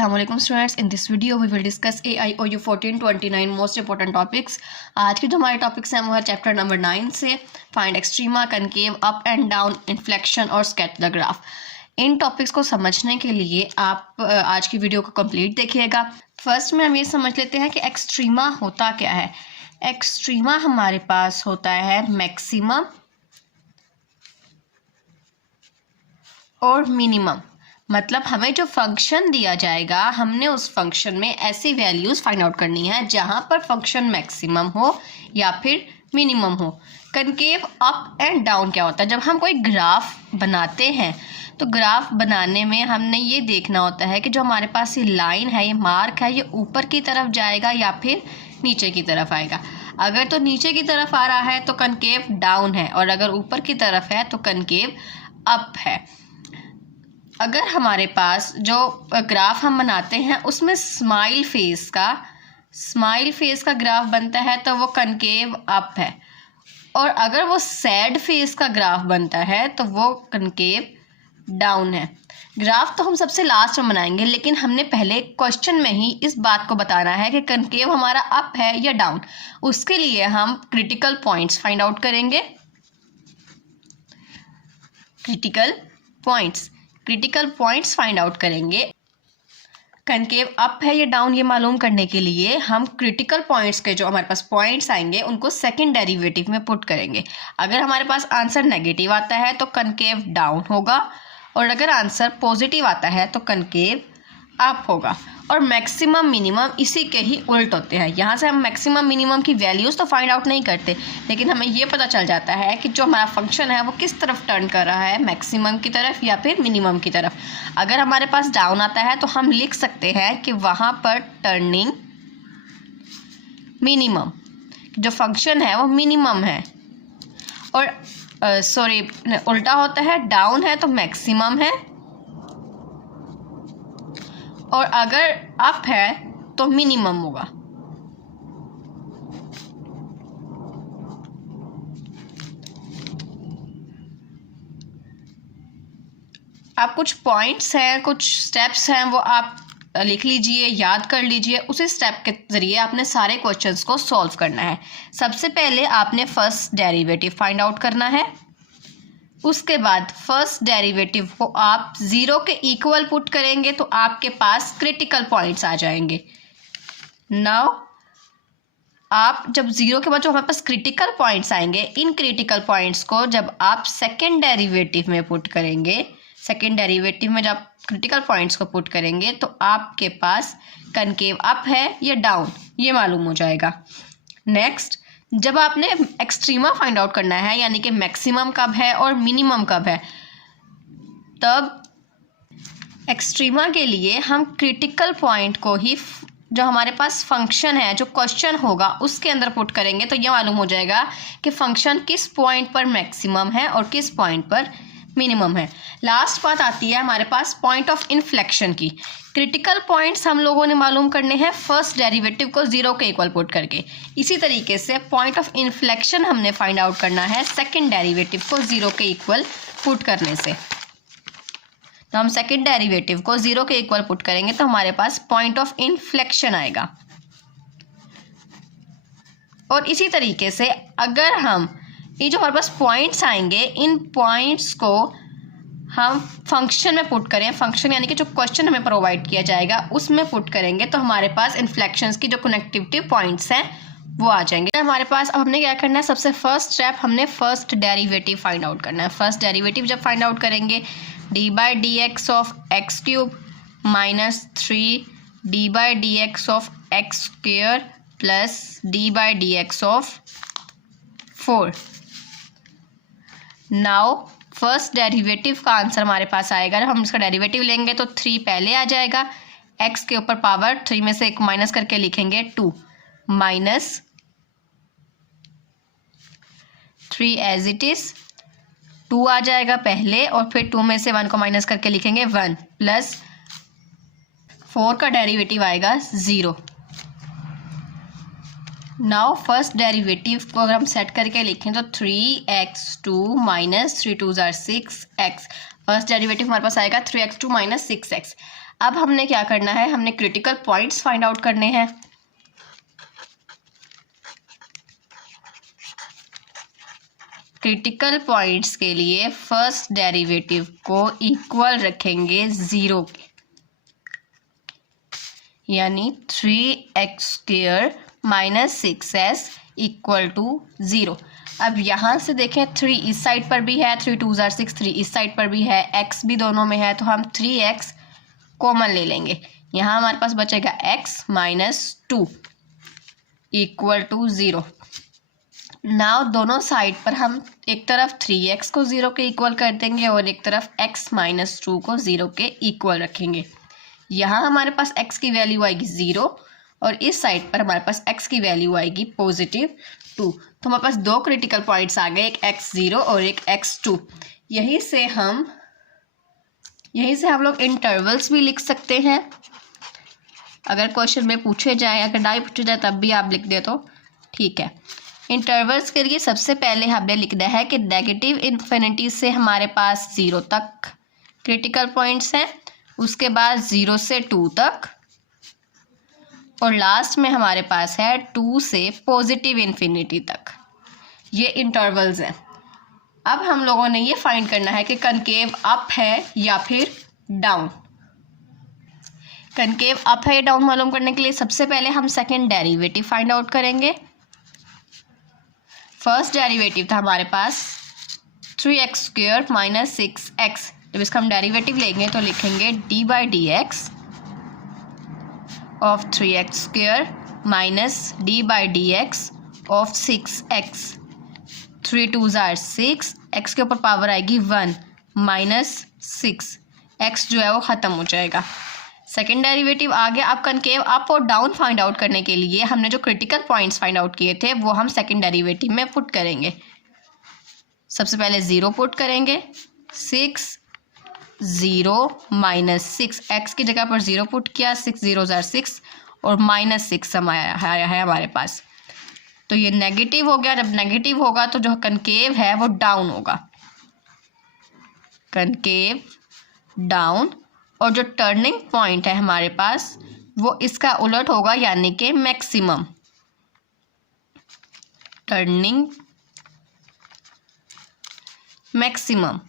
Assalamualaikum students, in this video we will discuss AIOU 1429 most important topics। आज के जो हमारे टॉपिक्स हैं वो है चैप्टर नंबर 9 से find extrema, concave, up and down, inflection और स्केच द ग्राफ। इन टॉपिक्स को समझने के लिए आप आज की वीडियो को कंप्लीट देखिएगा। फर्स्ट में हम ये समझ लेते हैं कि एक्सट्रीमा होता क्या है। एक्सट्रीमा हमारे पास होता है मैक्सिमम और मिनिमम। मतलब हमें जो फंक्शन दिया जाएगा, हमने उस फंक्शन में ऐसी वैल्यूज़ फाइंड आउट करनी है जहाँ पर फंक्शन मैक्सिमम हो या फिर मिनिमम हो। कनकेव, अप एंड डाउन क्या होता है? जब हम कोई ग्राफ बनाते हैं तो ग्राफ बनाने में हमने ये देखना होता है कि जो हमारे पास ये लाइन है, ये मार्क है, ये ऊपर की तरफ जाएगा या फिर नीचे की तरफ आएगा। अगर तो नीचे की तरफ आ रहा है तो कनकेव डाउन है, और अगर ऊपर की तरफ है तो कनकेव अप है। अगर हमारे पास जो ग्राफ हम बनाते हैं उसमें स्माइल फेस का ग्राफ बनता है तो वो कनकेव अप है, और अगर वो सैड फेस का ग्राफ बनता है तो वो कनकेव डाउन है। ग्राफ तो हम सबसे लास्ट में बनाएंगे, लेकिन हमने पहले क्वेश्चन में ही इस बात को बताना है कि कनकेव हमारा अप है या डाउन। उसके लिए हम क्रिटिकल पॉइंट्स फाइंड आउट करेंगे। क्रिटिकल पॉइंट्स फाइंड आउट करेंगे। कनकेव अप है या डाउन ये मालूम करने के लिए हम क्रिटिकल पॉइंट्स के जो हमारे पास पॉइंट्स आएंगे उनको सेकंड डेरिवेटिव में पुट करेंगे। अगर हमारे पास आंसर नेगेटिव आता है तो कनकेव डाउन होगा, और अगर आंसर पॉजिटिव आता है तो कनकेव अप होगा। और मैक्सिमम मिनिमम इसी के ही उल्ट होते हैं। यहाँ से हम मैक्सिमम मिनिमम की वैल्यूज़ तो फाइंड आउट नहीं करते, लेकिन हमें ये पता चल जाता है कि जो हमारा फंक्शन है वो किस तरफ टर्न कर रहा है, मैक्सिमम की तरफ या फिर मिनिमम की तरफ। अगर हमारे पास डाउन आता है तो हम लिख सकते हैं कि वहाँ पर टर्निंग मिनिमम, जो फंक्शन है वो मिनिमम है। और उल्टा होता है, डाउन है तो मैक्सिमम है, और अगर अप है तो मिनिमम होगा। आप कुछ पॉइंट्स हैं, कुछ स्टेप्स हैं, वो आप लिख लीजिए, याद कर लीजिए। उसी स्टेप के ज़रिए आपने सारे क्वेश्चंस को सॉल्व करना है। सबसे पहले आपने फर्स्ट डेरिवेटिव फाइंड आउट करना है। उसके बाद फर्स्ट डेरिवेटिव को आप ज़ीरो के इक्वल पुट करेंगे तो आपके पास क्रिटिकल पॉइंट्स आ जाएंगे। नाउ आप जब ज़ीरो के बाद जो हमारे पास क्रिटिकल पॉइंट्स आएंगे, इन क्रिटिकल पॉइंट्स को जब आप सेकेंड डेरिवेटिव में पुट करेंगे, सेकेंड डेरिवेटिव में जब क्रिटिकल पॉइंट्स को पुट करेंगे तो आपके पास कनकेव अप है या डाउन ये मालूम हो जाएगा। नेक्स्ट, जब आपने एक्सट्रीमा फाइंड आउट करना है, यानी कि मैक्सिमम कब है और मिनिमम कब है, तब एक्सट्रीमा के लिए हम क्रिटिकल पॉइंट को ही जो हमारे पास फंक्शन है, जो क्वेश्चन होगा उसके अंदर पुट करेंगे तो ये मालूम हो जाएगा कि फंक्शन किस पॉइंट पर मैक्सिमम है और किस पॉइंट पर मिनिमम है। लास्ट बात आती है हमारे पास पॉइंट ऑफ इन्फ्लेक्शन की। क्रिटिकल पॉइंट्स हम लोगों ने मालूम करने हैं फर्स्ट डेरिवेटिव को ज़ीरो के इक्वल पुट करके। इसी तरीके से पॉइंट ऑफ इन्फ्लेक्शन हमने फाइंड आउट करना है सेकंड डेरिवेटिव को ज़ीरो के इक्वल पुट करने से। तो हम सेकंड डेरिवेटिव को ज़ीरो के इक्वल पुट करेंगे तो हमारे पास पॉइंट ऑफ इन्फ्लेक्शन आएगा। और इसी तरीके से अगर हम ये जो हमारे पास पॉइंट्स आएंगे, इन पॉइंट्स को हम फंक्शन में पुट करें, फंक्शन यानी कि जो क्वेश्चन हमें प्रोवाइड किया जाएगा उसमें पुट करेंगे तो हमारे पास इन्फ्लेक्शंस की जो कनेक्टिविटी पॉइंट्स हैं वो आ जाएंगे हमारे पास। अब हमने क्या करना है, सबसे फर्स्ट स्टेप हमने फर्स्ट डेरिवेटिव फाइंड आउट करना है। फर्स्ट डेरिवेटिव जब फाइंड आउट करेंगे, d/dx of x cube minus 3d/dx of x square plus d/dx of 4। Now first derivative का आंसर हमारे पास आएगा। हम इसका डेरिवेटिव लेंगे तो 3 पहले आ जाएगा, x के ऊपर पावर 3 में से एक माइनस करके लिखेंगे 2 माइनस 3 एज इट इज 2 आ जाएगा पहले, और फिर 2 में से 1 को माइनस करके लिखेंगे 1 प्लस 4 का डेरिवेटिव आएगा 0। नाउ फर्स्ट डेरिवेटिव को अगर हम सेट करके लिखें तो 3x2 minus 3 2 6x। First derivative हमारे पास आएगा 3x2 माइनस 6x। अब हमने क्या करना है, हमने क्रिटिकल पॉइंट्स फाइंड आउट करने हैं। क्रिटिकल पॉइंट्स के लिए फर्स्ट डेरिवेटिव को इक्वल रखेंगे 0 के, यानी 3x² - 6s = 0। अब यहाँ से देखें 3 इस साइड पर भी है, 3 2 = 6, 3 इस साइड पर भी है, x भी दोनों में है, तो हम 3x कॉमन ले लेंगे। यहाँ हमारे पास बचेगा x - 2 = 0। नाउ दोनों साइड पर हम एक तरफ 3x को 0 के इक्वल कर देंगे और एक तरफ x - 2 को 0 के इक्वल रखेंगे। यहाँ हमारे पास x की वैल्यू आएगी 0 और इस साइड पर हमारे पास x की वैल्यू आएगी +2। तो हमारे पास दो क्रिटिकल पॉइंट्स आ गए, एक x0 और एक x2। यहीं से हम लोग इंटरवल्स भी लिख सकते हैं। अगर क्वेश्चन में पूछे जाए, अगर डाई पूछे जाए तब भी आप लिख दे तो ठीक है। इंटरवल्स के लिए सबसे पहले हमने लिखना है कि नेगेटिव इन्फिनिटी से हमारे पास 0 तक क्रिटिकल पॉइंट्स हैं, उसके बाद 0 से 2 तक, और लास्ट में हमारे पास है 2 से पॉजिटिव इन्फिनिटी तक। ये इंटरवल्स हैं। अब हम लोगों ने ये फाइंड करना है कि कनकेव अप है या फिर डाउन। कनकेव अप है या डाउन मालूम करने के लिए सबसे पहले हम सेकंड डेरिवेटिव फाइंड आउट करेंगे। फर्स्ट डेरिवेटिव था हमारे पास 3x² - 6x। जब इसका हम डेरिवेटिव लेंगे तो लिखेंगे d/dx of 3x² - d/dx of 6x। 3 2 = 6, x के ऊपर पावर आएगी 1 -6, x जो है वो ख़त्म हो जाएगा। सेकेंड डेरिवेटिव आ गया। अब कनकेव अप और डाउन फाइंड आउट करने के लिए हमने जो क्रिटिकल पॉइंट्स फाइंड आउट किए थे वो हम सेकेंड डेरिवेटिव में पुट करेंगे। सबसे पहले 0 पुट करेंगे, 6 0 -6, x की जगह पर 0 पुट किया, 6 0 = 6 और -6 आया है हमारे पास। तो ये नेगेटिव हो गया। जब नेगेटिव होगा तो जो कनकेव है वो डाउन होगा, कनकेव डाउन। और जो टर्निंग पॉइंट है हमारे पास वो इसका उलट होगा, यानी कि मैक्सिमम। Turning maximum.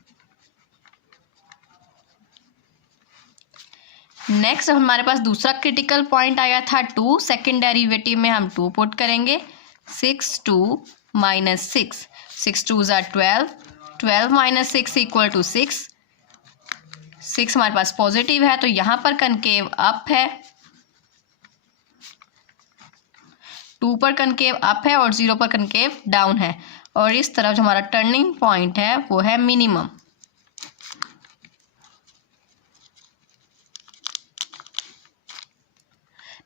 नेक्स्ट हमारे पास दूसरा क्रिटिकल पॉइंट आया था 2। सेकेंड डेरिवेटिव में हम 2 पुट करेंगे, 6 2 -6, 6 2 = 12, 12 - 6 = 6। 6 हमारे पास पॉजिटिव है तो यहाँ पर कनकेव अप है, 2 पर कनकेव अप है और 0 पर कनकेव डाउन है। और इस तरफ जो हमारा टर्निंग पॉइंट है वो है मिनिमम।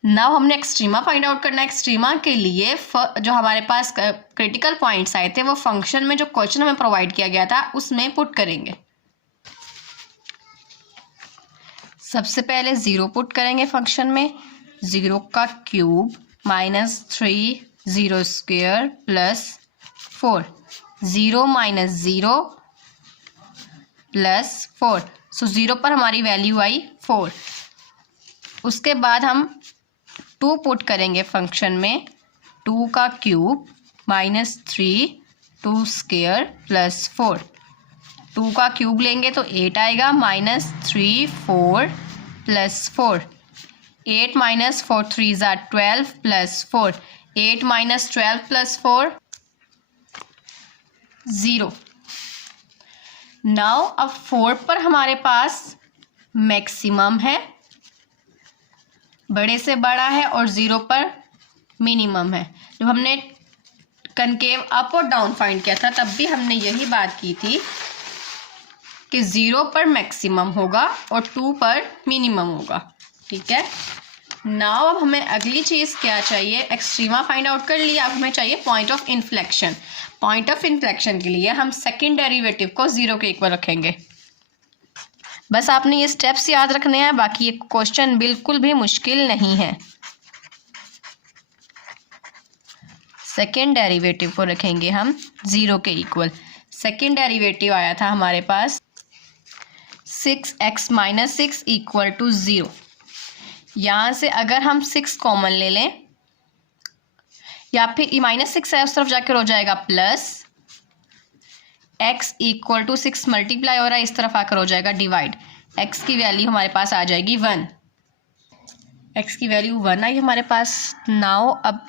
नाउ हमने एक्सट्रीमा फाइंड आउट करना है। एक्सट्रीमा के लिए जो हमारे पास क्रिटिकल पॉइंट्स आए थे वो फंक्शन में जो क्वेश्चन हमें प्रोवाइड किया गया था उसमें पुट करेंगे। सबसे पहले 0 पुट करेंगे फंक्शन में, 0 का क्यूब -3 0² + 4, 0 - 0 + 4। सो 0 पर हमारी वैल्यू आई 4। उसके बाद हम 2 पुट करेंगे फंक्शन में, 2 का क्यूब -3 2² + 4, 2 का क्यूब लेंगे तो 8 आएगा, -3 4 + 4, 8 - 4 3 = 12 + 4, 8 - 12 + 4 0। नाउ अब 4 पर हमारे पास मैक्सिमम है, बड़े से बड़ा है, और 0 पर मिनिमम है। जब हमने कनकेव अप और डाउन फाइंड किया था तब भी हमने यही बात की थी कि 0 पर मैक्सिमम होगा और 2 पर मिनिमम होगा। ठीक है। नाउ अब हमें अगली चीज़ क्या चाहिए, एक्सट्रीमा फाइंड आउट कर लिया, अब हमें चाहिए point of inflection. Point of inflection के लिए हम सेकेंड डेरिवेटिव को 0 के इक्वल रखेंगे। बस आपने ये स्टेप्स याद रखने हैं, बाकी ये क्वेश्चन बिल्कुल भी मुश्किल नहीं है। सेकेंड डेरिवेटिव को रखेंगे हम 0 के इक्वल। सेकेंड डेरिवेटिव आया था हमारे पास 6x माइनस 6 इक्वल टू 0। यहाँ से अगर हम 6 कॉमन ले लें या फिर ये -6 है उस तरफ जाकर हो जाएगा plus x equal to 6 multiply हो रहा है इस तरफ आकर हो जाएगा डिवाइड। x की वैल्यू हमारे पास आ जाएगी 1। x की वैल्यू 1 आई हमारे पास। नाउ अब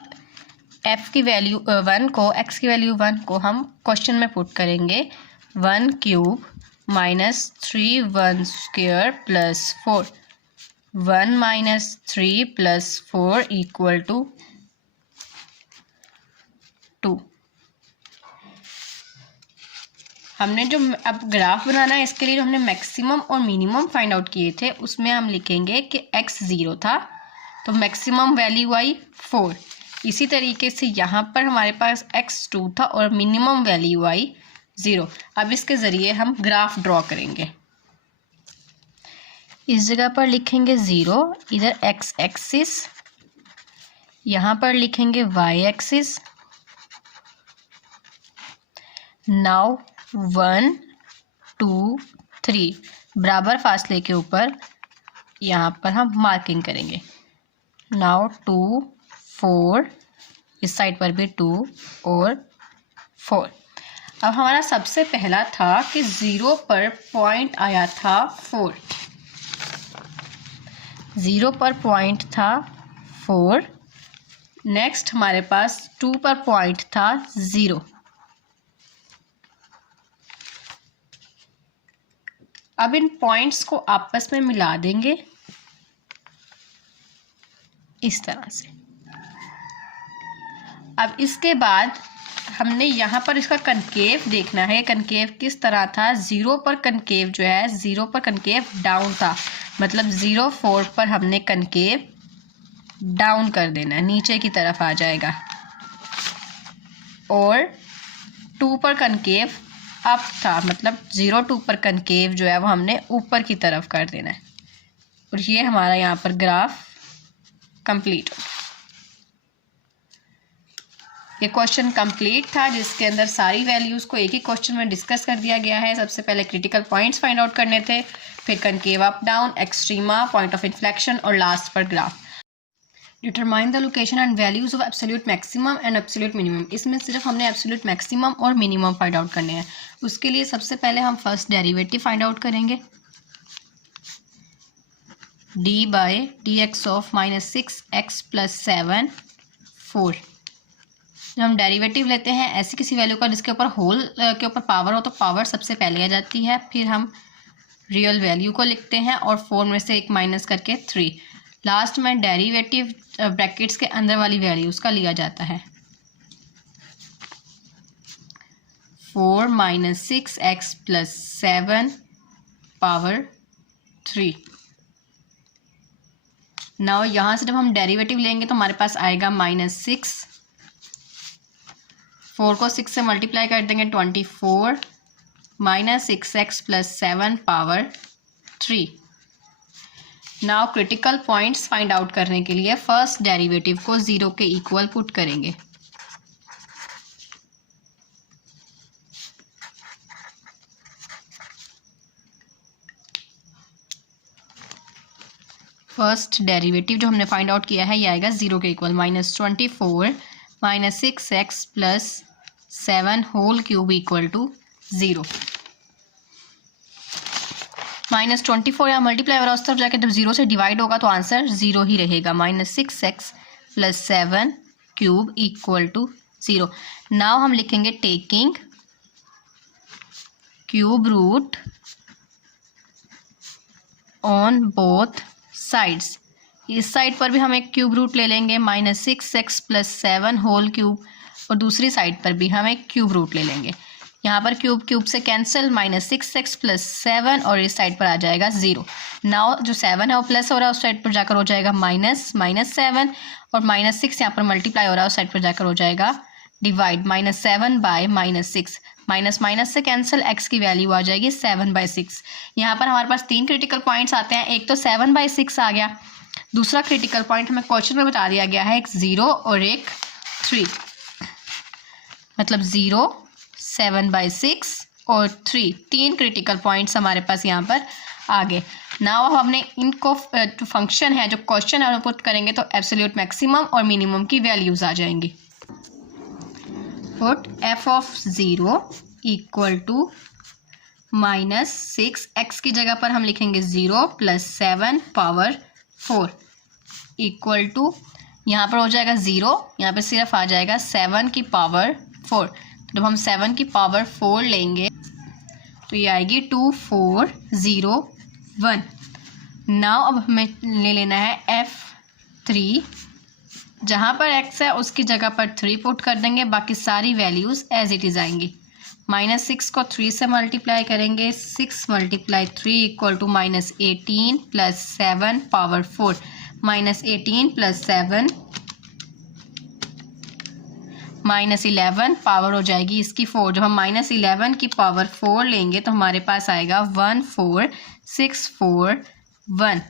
f की वैल्यू 1 को x की वैल्यू 1 को हम क्वेश्चन में पुट करेंगे। 1 cube minus 3 1 square plus 4। 1 minus 3 plus 4 equal to 2। हमने जो अब ग्राफ बनाना है इसके लिए जो हमने मैक्सिमम और मिनिमम फाइंड आउट किए थे उसमें हम लिखेंगे कि x 0 था तो मैक्सिमम वैल्यू आई 4। इसी तरीके से यहाँ पर हमारे पास x 2 था और मिनिमम वैल्यू आई 0। अब इसके ज़रिए हम ग्राफ ड्रॉ करेंगे। इस जगह पर लिखेंगे 0, इधर x एक्सिस, यहाँ पर लिखेंगे y एक्सिस। नाउ 1 2 3 बराबर फासले के ऊपर यहाँ पर हम मार्किंग करेंगे। नाउ 2 4, इस साइड पर भी 2 और 4। अब हमारा सबसे पहला था कि 0 पर पॉइंट आया था 4। 0 पर पॉइंट था 4। नेक्स्ट हमारे पास 2 पर पॉइंट था 0। अब इन पॉइंट्स को आपस में मिला देंगे इस तरह से। अब इसके बाद हमने यहाँ पर इसका कनकेव देखना है। कनकेव किस तरह था? 0 पर कनकेव जो है 0 पर कनकेव डाउन था, मतलब 0 4 पर हमने कनकेव डाउन कर देना, नीचे की तरफ आ जाएगा। और 2 पर कनकेव अप था, मतलब 0 2 पर कनकेव जो है वो हमने ऊपर की तरफ कर देना है। और ये हमारा यहाँ पर ग्राफ कंप्लीट हो गया। ये क्वेश्चन कंप्लीट था जिसके अंदर सारी वैल्यूज़ को एक ही क्वेश्चन में डिस्कस कर दिया गया है। सबसे पहले क्रिटिकल पॉइंट्स फाइंड आउट करने थे, फिर concave up down, extrema, point of inflection और लास्ट पर graph. Determine the location and values of absolute maximum and absolute minimum. इसमें सिर्फ हमने एब्सोल्यूट मैक्सिमम और मिनिमम फाइंड आउट करने हैं। उसके लिए सबसे पहले हम फर्स्ट डेरिवेटिव फाइंड आउट करेंगे। D by D x of -6x + 7 4। जब हम डेरिवेटिव लेते हैं ऐसी किसी वैल्यू का जिसके ऊपर होल के ऊपर पावर हो तो पावर सबसे पहले आ जाती है, फिर हम रियल वैल्यू को लिखते हैं और 4 में से 1 माइनस करके 3। लास्ट में डेरिवेटिव ब्रैकेट्स के अंदर वाली वैल्यू उसका लिया जाता है। 4 - 6x + 7 पावर 3। नाउ यहाँ से जब हम डेरिवेटिव लेंगे तो हमारे पास आएगा -6, 4 को 6 से मल्टीप्लाई कर देंगे 24 - 6x + 7 power 3। Now critical points find out करने के लिए फर्स्ट डेरिवेटिव को 0 के इक्वल पुट करेंगे। फर्स्ट डेरिवेटिव जो हमने फाइंड आउट किया है ये आएगा 0 के equal, -24 - 6x + 7 whole cube equal to 0। -24 यहाँ मल्टीप्लाई हो रहा है, उस तरफ जाके जब 0 से डिवाइड होगा तो आंसर 0 ही रहेगा। -6x + 7 cube equal to 0। Now हम लिखेंगे taking cube root on both sides. इस साइड पर भी हम एक क्यूब रूट ले लेंगे -6x + 7 होल क्यूब, और दूसरी साइड पर भी हम एक क्यूब रूट ले लेंगे। यहाँ पर क्यूब क्यूब से कैंसिल, -6x + 7 और इस साइड पर आ जाएगा 0। नाउ जो 7 है वो प्लस हो रहा है, उस साइड पर जाकर हो जाएगा -7, और -6 यहाँ पर मल्टीप्लाई हो रहा है, उस साइड पर जाकर हो जाएगा डिवाइड। -7 बाय -6, माइनस से कैंसिल, x की वैल्यू आ जाएगी 7/6। यहाँ पर हमारे पास 3 क्रिटिकल पॉइंट्स आते हैं। एक तो 7/6 आ गया, दूसरा क्रिटिकल पॉइंट हमें क्वेश्चन में बता दिया गया है एक 0 और एक 3, मतलब 0 7/6 और 3 क्रिटिकल पॉइंट्स हमारे पास यहाँ पर आगे। नाउ अब हमने इनको जो फंक्शन है, जो क्वेश्चन है, पुट करेंगे तो एब्सोल्यूट मैक्सिमम और मिनिमम की वैल्यूज आ जाएंगी। Put f of 0 equal to -6, x की जगह पर हम लिखेंगे 0 + 7 पावर 4 इक्वल टू, यहाँ पर हो जाएगा 0, यहाँ पर सिर्फ आ जाएगा 7 की पावर 4। तो जब हम 7 की पावर 4 लेंगे तो ये आएगी 2401। नाउ अब हमें ले लेना है f3, जहाँ पर x है उसकी जगह पर 3 पुट कर देंगे, बाकी सारी वैल्यूज़ एज इट इज़ आएंगी। -6 को 3 से मल्टीप्लाई करेंगे, 6 × 3 इक्वल टू -18 + 7 पावर 4, -18 + 7 -11 पावर हो जाएगी इसकी 4। जब हम -11 की पावर 4 लेंगे तो हमारे पास आएगा 14641।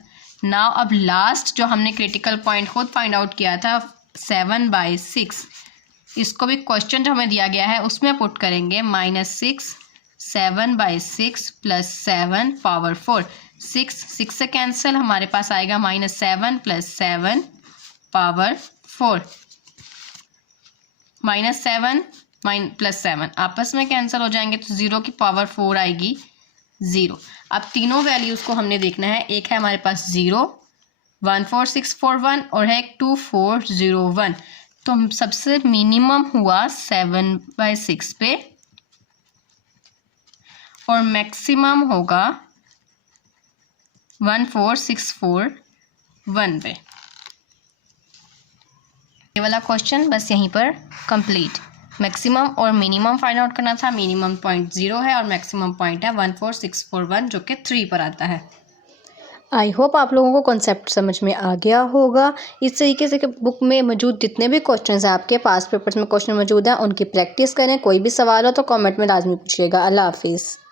नाउ अब लास्ट जो हमने क्रिटिकल पॉइंट खुद फाइंड आउट किया था 7/6, इसको भी क्वेश्चन जो हमें दिया गया है उसमें पुट करेंगे। -6 7/6 + 7 पावर 4, 6 से कैंसिल, हमारे पास आएगा -7 + 7 पावर 4। -7 + 7 आपस में कैंसिल हो जाएंगे तो 0 की पावर 4 आएगी 0। अब तीनों वैल्यूज़ को हमने देखना है। एक है हमारे पास 0 14641 और है 2401। तो सबसे मिनिमम हुआ 7/6 पे और मैक्सिमम होगा 14641 पे। ये वाला क्वेश्चन बस यहीं पर कंप्लीट। मैक्सिमम और मिनिमम फाइंड आउट करना था। मिनिमम पॉइंट 0 है और मैक्सिमम पॉइंट है 14641 जो कि 3 पर आता है। आई होप आप लोगों को कॉन्सेप्ट समझ में आ गया होगा। इस तरीके से कि बुक में मौजूद जितने भी क्वेश्चंस हैं, आपके पास पेपर्स में क्वेश्चन मौजूद हैं, उनकी प्रैक्टिस करें। कोई भी सवाल हो तो कमेंट में लाजमी पूछिएगा। अल्लाह हाफिज़।